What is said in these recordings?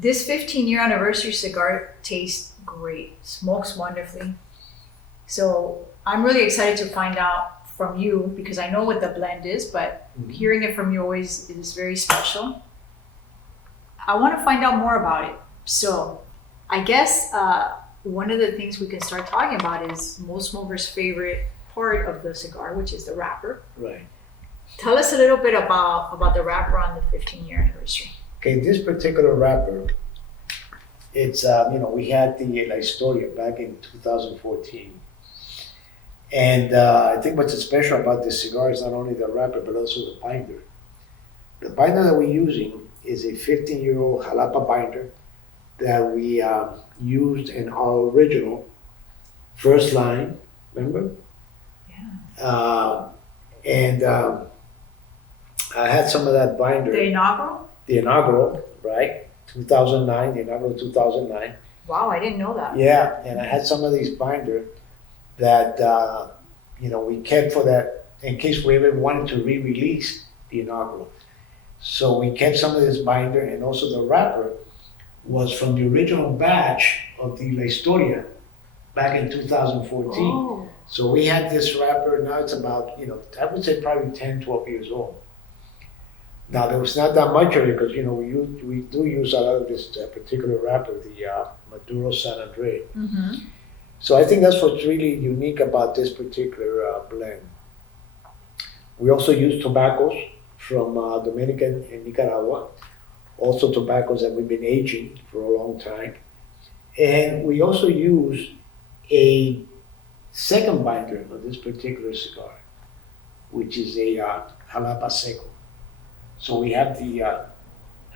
This 15-year anniversary cigar tastes great, smokes wonderfully. So I'm really excited to find out from you because I know what the blend is, but hearing it from you always is very special. I want to find out more about it. So I guess one of the things we can start talking about is most smokers' favorite part of the cigar, which is the wrapper. Right. Tell us a little bit about the wrapper on the 15-year anniversary. Okay, this particular wrapper, it's, we had the Historia back in 2014. And I think what's special about this cigar is not only the wrapper, but also the binder. The binder that we're using is a 15-year-old Jalapa binder that we used in our original first line, remember? Yeah. I had some of that binder. The inaugural? The inaugural, right? 2009, the inaugural 2009. Wow, I didn't know that. Yeah, and I had some of these binder that, we kept for that in case we ever wanted to re-release the inaugural. So we kept some of this binder, and also the wrapper was from the original batch of the La Historia back in 2014. Oh. So we had this wrapper, now it's about, I would say probably 10, 12 years old. Now there was not that much of it because, we do use a lot of this particular wrapper, the Maduro San Andrés. Mm-hmm. So I think that's what's really unique about this particular blend. We also use tobaccos from Dominican and Nicaragua, also tobaccos that we've been aging for a long time. And we also use a second binder of this particular cigar, which is a Jalapa Seco. So we have the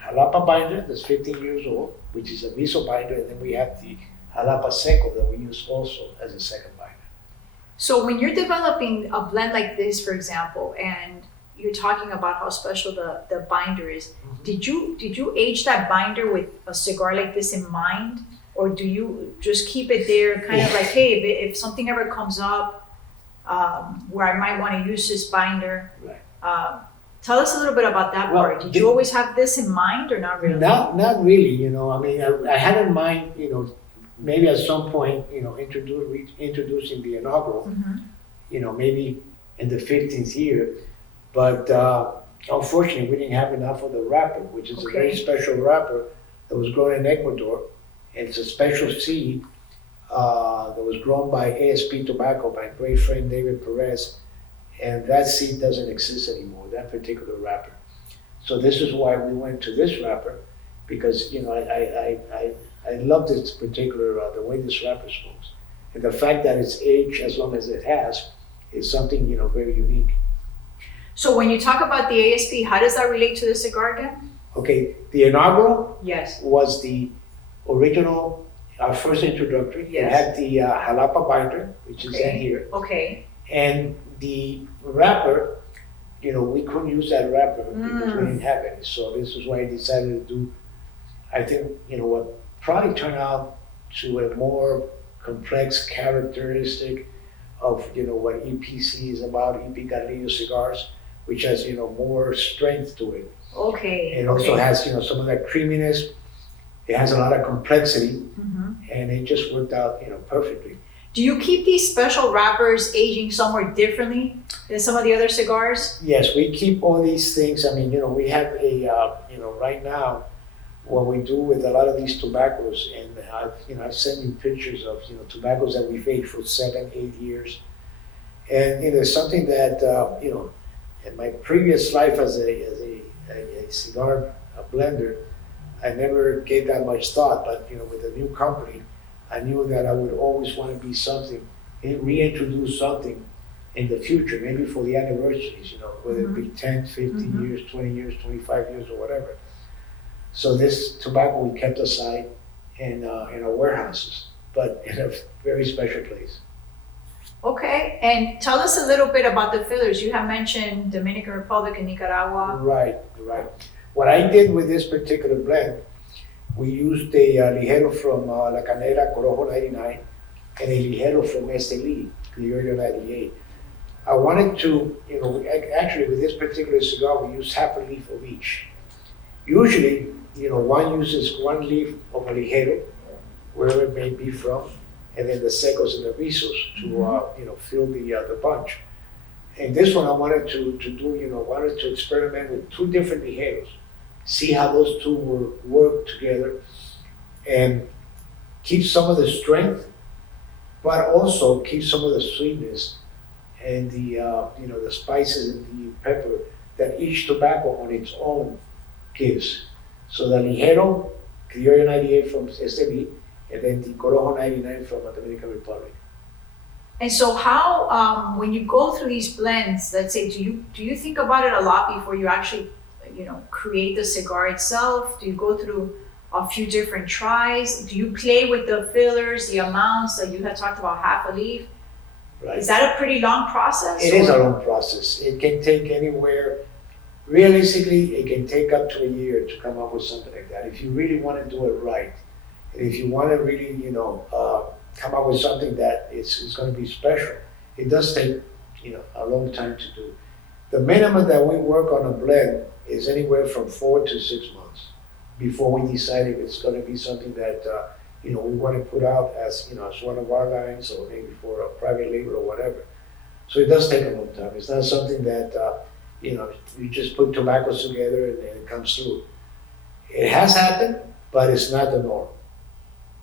Jalapa binder that's 15 years old, which is a miso binder, and then we have the Jalapa Seco that we use also as a second binder. So when you're developing a blend like this, for example, and you're talking about how special the binder is, did you age that binder with a cigar like this in mind? Or do you just keep it there kind of like, hey, if something ever comes up where I might want to use this binder, Right. Tell us a little bit about that part. Did you always have this in mind or not really? Not really, I had in mind, maybe at some point, introducing the inaugural, maybe in the 15th year. But unfortunately, we didn't have enough of the wrapper, which is a very special wrapper that was grown in Ecuador. It's a special seed that was grown by ASP Tobacco, my great friend David Perez. And that seed doesn't exist anymore, that particular wrapper. So this is why we went to this wrapper, because I love this particular, the way this wrapper smokes. And the fact that it's aged as long as it has is something, very unique. So when you talk about the ASP, how does that relate to the cigar again? Okay, the inaugural Yes. was the original, our first introductory. Yes. It had the Jalapa binder, which is in here. Okay. And the wrapper, we couldn't use that wrapper because we didn't have any. So this is why I decided to do, I think, what probably turned out to a more complex characteristic of, what EPC is about, EP Carrillo cigars, which has, more strength to it. Okay. It also has, some of that creaminess. It has a lot of complexity, and it just worked out, perfectly. Do you keep these special wrappers aging somewhere differently than some of the other cigars? Yes, we keep all these things. We have a, right now, what we do with a lot of these tobaccos, and I've sent you pictures of, tobaccos that we've aged for 7, 8 years. And it's something that, in my previous life as a cigar blender, I never gave that much thought, but with a new company, I knew that I would always want to be something, reintroduce something in the future, maybe for the anniversaries, whether it be 10, 15 years, 20 years, 25 years, or whatever. So this tobacco we kept aside in our warehouses, but in a very special place. Okay, and tell us a little bit about the fillers. You have mentioned Dominican Republic and Nicaragua. Right. What I did with this particular blend, we used a ligero from La Canela, Corojo 99, and a ligero from Estelí, Criollo 98. I wanted to, actually with this particular cigar, we used half a leaf of each. Usually, one uses one leaf of a ligero, wherever it may be from, and then the secos and the rizos to fill the bunch. And this one I wanted to do, wanted to experiment with two different ligeros, see how those two will work together, and keep some of the strength, but also keep some of the sweetness and the spices and the pepper that each tobacco on its own gives. So the ligero, Criollo 98 from Estelí, and then the Corojo 99 from the Dominican Republic. And so how, when you go through these blends, let's say, do you think about it a lot before you actually, create the cigar itself? Do you go through a few different tries? Do you play with the fillers, the amounts that you had talked about, half a leaf? Right. Is that a pretty long process? It is a long process. It can take anywhere, realistically, it can take up to a year to come up with something like that. If you really want to do it right, and if you want to really, come up with something that is going to be special, it does take, a long time to do. The minimum that we work on a blend is anywhere from 4 to 6 months before we decide if it's going to be something that, we want to put out as, as one of our lines or maybe for a private label or whatever. So it does take a long time. It's not something that, you just put tobaccos together and it comes through. It has happened, but it's not the norm.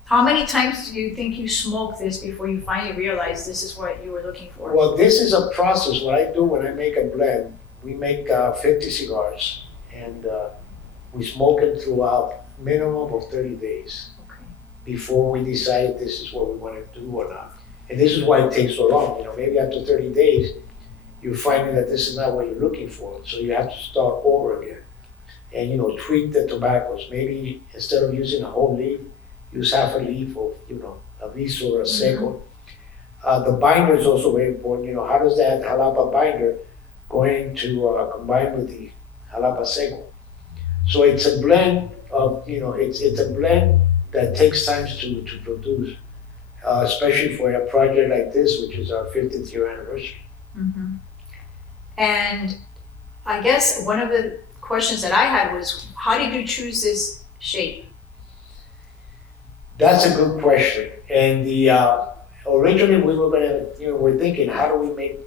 How many times do you think you smoked this before you finally realized this is what you were looking for? Well, this is a process. What I do when I make a blend, we make 50 cigars and we smoke them throughout minimum of 30 days before we decide this is what we want to do or not. And this is why it takes so long. Maybe after 30 days, you're finding that this is not what you're looking for. So you have to start over again and, tweak the tobaccos. Maybe instead of using a whole leaf, use half a leaf of, a riso or a seco. The binder is also very important. How does that Jalapa binder going to combine with the Jalapa Seco? So it's a blend of, it's a blend that takes time to produce, especially for a project like this, which is our 50th year anniversary. Mm-hmm. And I guess one of the questions that I had was, how did you choose this shape? That's a good question. And originally we were gonna, we're thinking, how do we make,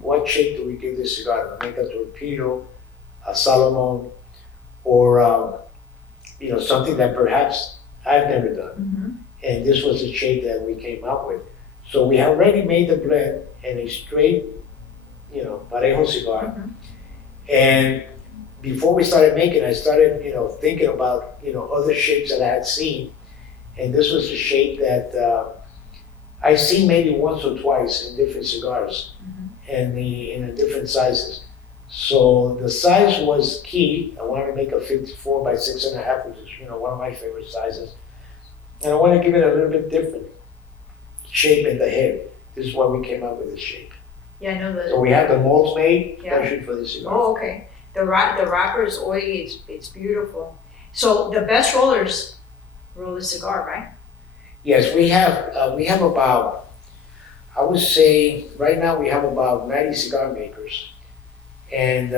what shape do we give this cigar? Make a torpedo, a Salomon, or something that perhaps I've never done. Mm-hmm. And this was the shape that we came up with. So we have already made the blend in a straight, parejo cigar. Mm-hmm. And before we started making, I started, thinking about, other shapes that I had seen. And this was a shape that I've seen maybe once or twice in different cigars, and in different sizes. So the size was key. I wanted to make a 54 by 6.5, which is one of my favorite sizes. And I want to give it a little bit different shape in the head. This is why we came up with this shape. Yeah, I know that. So we have the molds made, Yeah. especially for this cigar. Oh, okay. The wrapper is oily. It's beautiful. So the best rollers roll the cigar, right? Yes, we have about, I would say, right now we have about 90 cigar makers. And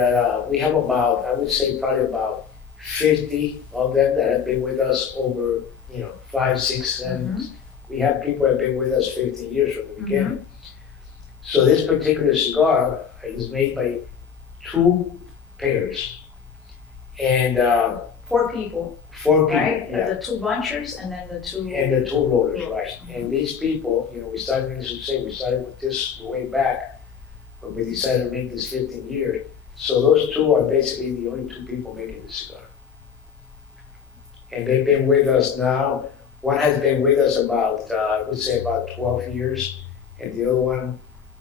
we have about, I would say probably about 50 of them that have been with us over, 5, 6, 7. Mm-hmm. We have people that have been with us 15 years from the beginning. So this particular cigar is made by 2 pairs. And 4 people, 4 people. right? Yeah. The 2 bunchers and then the 2. And the 2 rollers, right? Mhm. And these people, we started with this way back, but we decided to make this 15 years. So those 2 are basically the only 2 people making the cigar. And they've been with us now. One has been with us about, I would say about 12 years, and the other one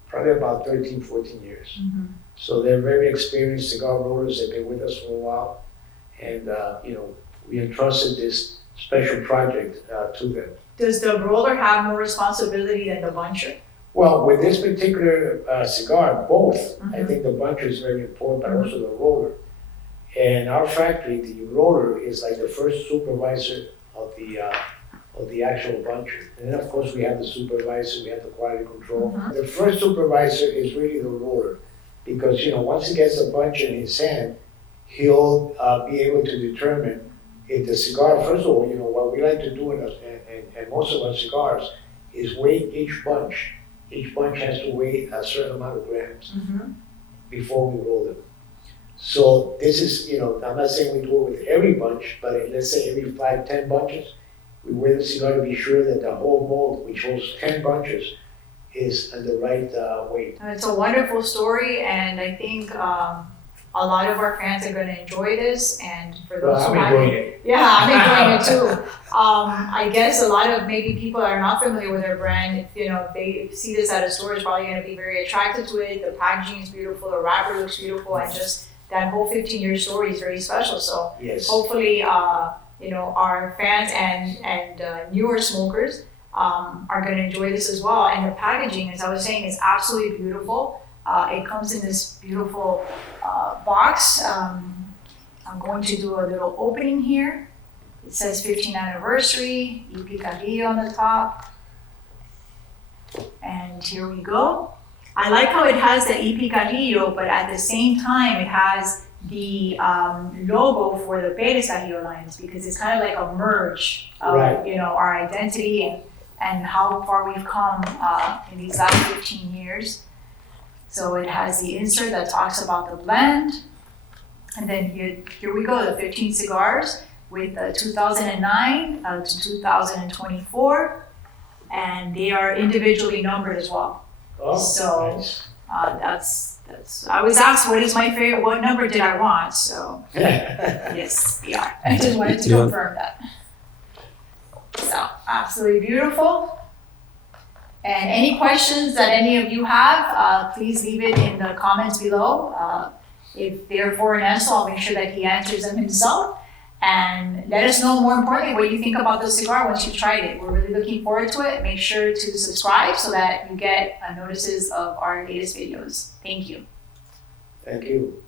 probably about 13, 14 years. Mm-hmm. So they're very experienced cigar rollers. They've been with us for a while. And, we entrusted this special project to them. Does the roller have more responsibility than the buncher? Well, with this particular cigar, both. I Mhm. think the buncher is very important, but also the roller. And our factory, the roller is like the first supervisor of the actual buncher. And then of course we have the supervisor, we have the quality control. Mhm. The first supervisor is really the roller, because once he gets the buncher in his hand, he'll be able to determine if the cigar, first of all, what we like to do in most of our cigars is weigh each bunch. Each bunch has to weigh a certain amount of grams before we roll them. So this is, I'm not saying we do it with every bunch, but let's say every 5, 10 bunches, we weigh the cigar to be sure that the whole mold, which holds 10 bunches, is at the right weight. It's a wonderful story, and I think a lot of our fans are going to enjoy this. And for those who I'm enjoying it. Yeah, I'm enjoying it too. I guess a lot of maybe people that are not familiar with our brand, if they see this at a store, is probably going to be very attracted to it. The packaging is beautiful, the wrapper looks beautiful, and just that whole 15-year story is very special. So Yes. hopefully, our fans and newer smokers are going to enjoy this as well. And the packaging, as I was saying, is absolutely beautiful. It comes in this beautiful box. I'm going to do a little opening here. It says 15th anniversary, Carrillo on the top. And here we go. I like how it has the Carrillo, but at the same time, it has the logo for the Perez-Carrillo lines, because it's kind of like a merge of our identity and how far we've come in these last 15 years. So it has the insert that talks about the blend. And then here we go, the 15 cigars with 2009 to 2024. And they are individually numbered as well. Oh, So nice. that's I was asked what is my favorite, what number did I want? So yes, they are. I just wanted to confirm that. So absolutely beautiful. And any questions that any of you have, please leave it in the comments below. If they're for Ernesto, I'll make sure that he answers them himself. And let us know, more importantly, what you think about the cigar once you've tried it. We're really looking forward to it. Make sure to subscribe so that you get notices of our latest videos. Thank you. Thank you.